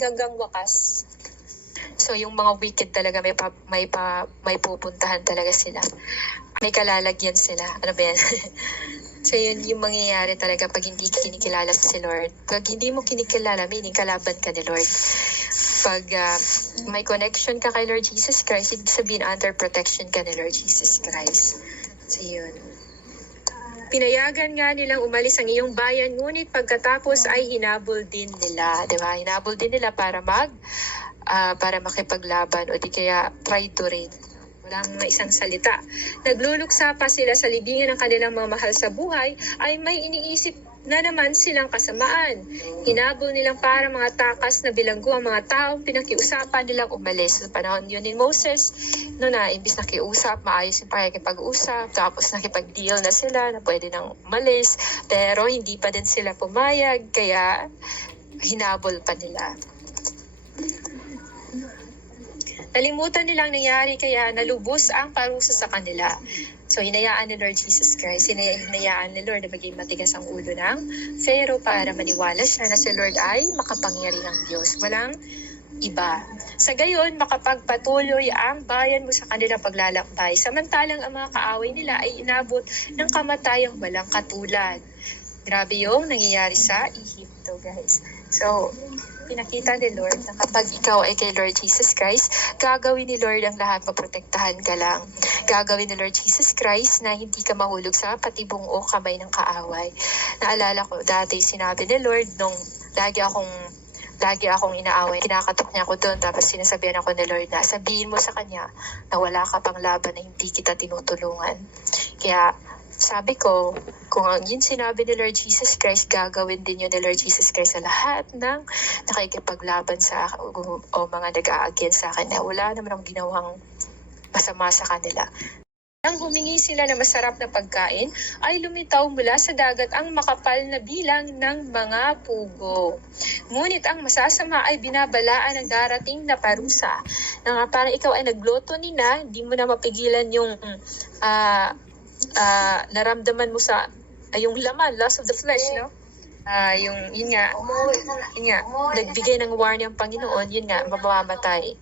hanggang wakas. So yung mga wicked talaga may pupuntahan talaga sila. May kalalagyan sila. Ano ba yan? So yun yung mangyayari talaga pag hindi kinikilala si Lord. Pag hindi mo kinikilala, meaning kalaban ka ni Lord. Pag may connection ka kay Lord Jesus Christ, ibig sabihin under protection ka ni Lord Jesus Christ. So yun. Pinayagan nga nilang umalis ang iyong bayan, ngunit pagkatapos ay hinabol din nila. Diba? Hinabol din nila para makipaglaban o di kaya try to raid. Walang isang salita. Nagluluksa pa sila sa libingan ng kanilang mga mahal sa buhay, ay may iniisip na naman silang kasamaan. Hinabol nilang para mga takas na bilanggo ang mga taong pinakiusapan nilang umalis. Sa panahon yun ni Moses, imbis nakiusap, maayos yung pakikipag-usap, tapos nakipag-deal na sila na pwede nang umalis, pero hindi pa din sila pumayag, kaya hinabol pa nila. Nalimutan nilang nangyari, kaya nalubos ang parusa sa kanila. So, hinayaan ni Lord Jesus Christ, hinayaan ni Lord na maging matigas ang ulo ng Pharaoh para maniwala siya na si Lord ay makapangyarihang Diyos. Walang iba. Sa gayon, makapagpatuloy ang bayan mo sa kanilang paglalakbay. Samantalang ang mga kaaway nila ay inabot ng kamatayang walang katulad. Grabe yung nangyayari sa Ehipto, guys. So, pinakita ni Lord na kapag ikaw ay kay Lord Jesus Christ, gagawin ni Lord ang lahat, maprotektahan ka lang. Gagawin ni Lord Jesus Christ na hindi ka mahulog sa patibong o kamay ng kaaway. Naalala ko, dati sinabi ni Lord nung lagi akong inaaway, kinakatok niya ako doon, tapos sinasabihan ako ni Lord na sabihin mo sa kanya na wala ka pang laban, na hindi kita tinutulungan. Kaya sabi ko, kung yun sinabi ni Lord Jesus Christ, gagawin din yun ni Lord Jesus Christ sa lahat ng nakikipaglaban sa o mga nag-a-against sa akin na wala naman akong ginawang masama sa kanila. Nang humingi sila ng masarap na pagkain, ay lumitaw mula sa dagat ang makapal na bilang ng mga pugo. Ngunit ang masasama ay binabalaan ng darating na parusa. Na parang ikaw ay nagloto nina, hindi mo na mapigilan yung naramdaman mo sa yung laman, lust of the flesh, no? Yun nga, nagbigay ng warning ang Panginoon, yun nga, mamamatay.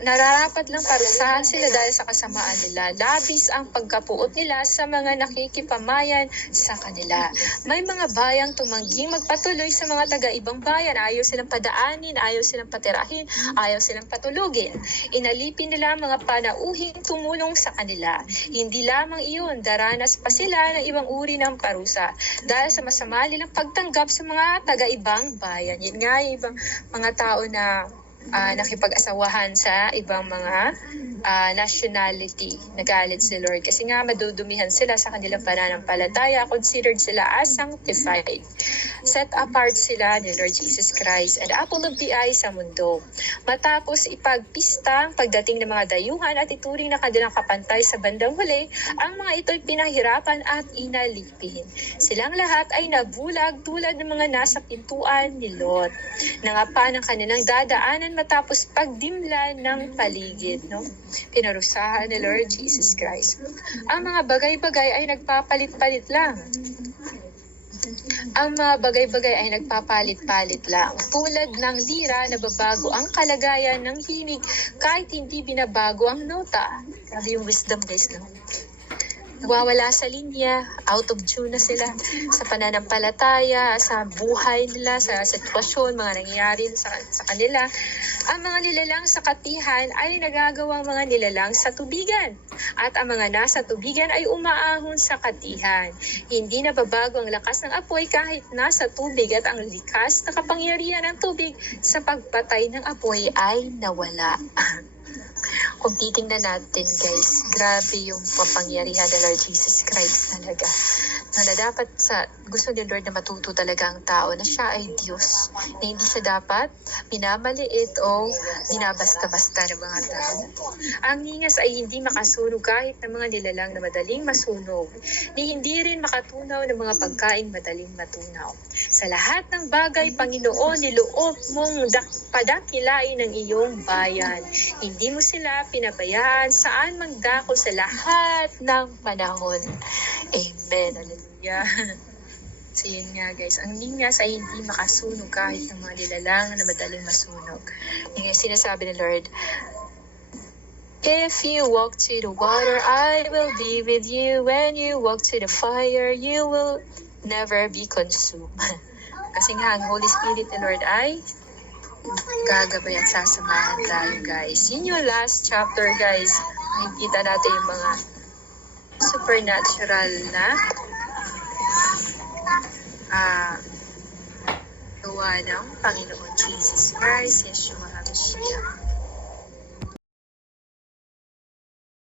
Nararapat lang parusahan sila dahil sa kasamaan nila. Labis ang pagkapuot nila sa mga nakikipamayan sa kanila. May mga bayang tumangging magpatuloy sa mga taga-ibang bayan. Ayaw silang padaanin, ayaw silang patirahin, ayaw silang patulugin. Inalipin nila ang mga panauhing tumulong sa kanila. Hindi lamang iyon, daranas pa sila ng ibang uri ng parusa dahil sa masama nilang pagtanggap sa mga taga-ibang bayan. Yun nga, yung ibang mga tao na nakipag-asawahan sa ibang mga nationality, nagalit si Lord kasi nga madudumihan sila sa kanilang pananampalataya, considered sila as sanctified. Set apart sila ni Lord Jesus Christ, and apple of the eye sa mundo. Matapos ipagpista ang pagdating ng mga dayuhan at ituring na kanilang kapantay sa bandang huli, ang mga ito'y pinahirapan at inalipin. Silang lahat ay nabulag tulad ng mga nasa pintuan ni Lot. Nangapa ng kanilang dadaanan matapos pagdimla ng paligid, no? Pinarusahan ni Lord Jesus Christ. Ang mga bagay-bagay ay nagpapalit-palit lang. Ang mga bagay-bagay ay nagpapalit-palit lang. Tulad ng lira, nababago ang kalagayan ng himig kahit hindi binabago ang nota. Grabe yung wisdom, guys, no? Nawawala sa linya, out of tune na sila sa pananampalataya, sa buhay nila, sa sitwasyon, mga nangyayari sa kanila. Ang mga nilalang sa katihan ay nagagawang mga nilalang sa tubigan, at ang mga nasa tubigan ay umaahon sa katihan. Hindi nababago ang lakas ng apoy kahit nasa tubig, at ang likas na kapangyarihan ng tubig sa pagpatay ng apoy ay nawala. Kung titingnan natin, guys, grabe yung kapangyarihan ng Lord Jesus Christ talaga. Na dapat gusto ni Lord na matuto talaga ang tao na siya ay Diyos. Na hindi siya dapat minamaliit o binabasta-basta ng mga tao. Ang ningas ay hindi makasunog kahit ng mga nilalang na madaling masunog. Ni hindi rin makatunaw ng mga pagkain madaling matunaw. Sa lahat ng bagay, Panginoon, niloob mong padakilain ng iyong bayan. Hindi mo sila pinabayaan saan magdako sa lahat ng panahon. Amen. Hallelujah. So yun nga guys, ang ningas ay hindi makasunog kahit ng mga nilalang na madaling masunog. Yung sinasabi ng Lord, if you walk to the water, I will be with you. When you walk to the fire, you will never be consumed. Kasi nga, ang Holy Spirit ni Lord ay gagabay at sasamahan tayo guys. Yun yung last chapter guys. Nakikita natin yung mga supernatural na gawa ng Panginoon Jesus Christ, Yeshua HaMashiach.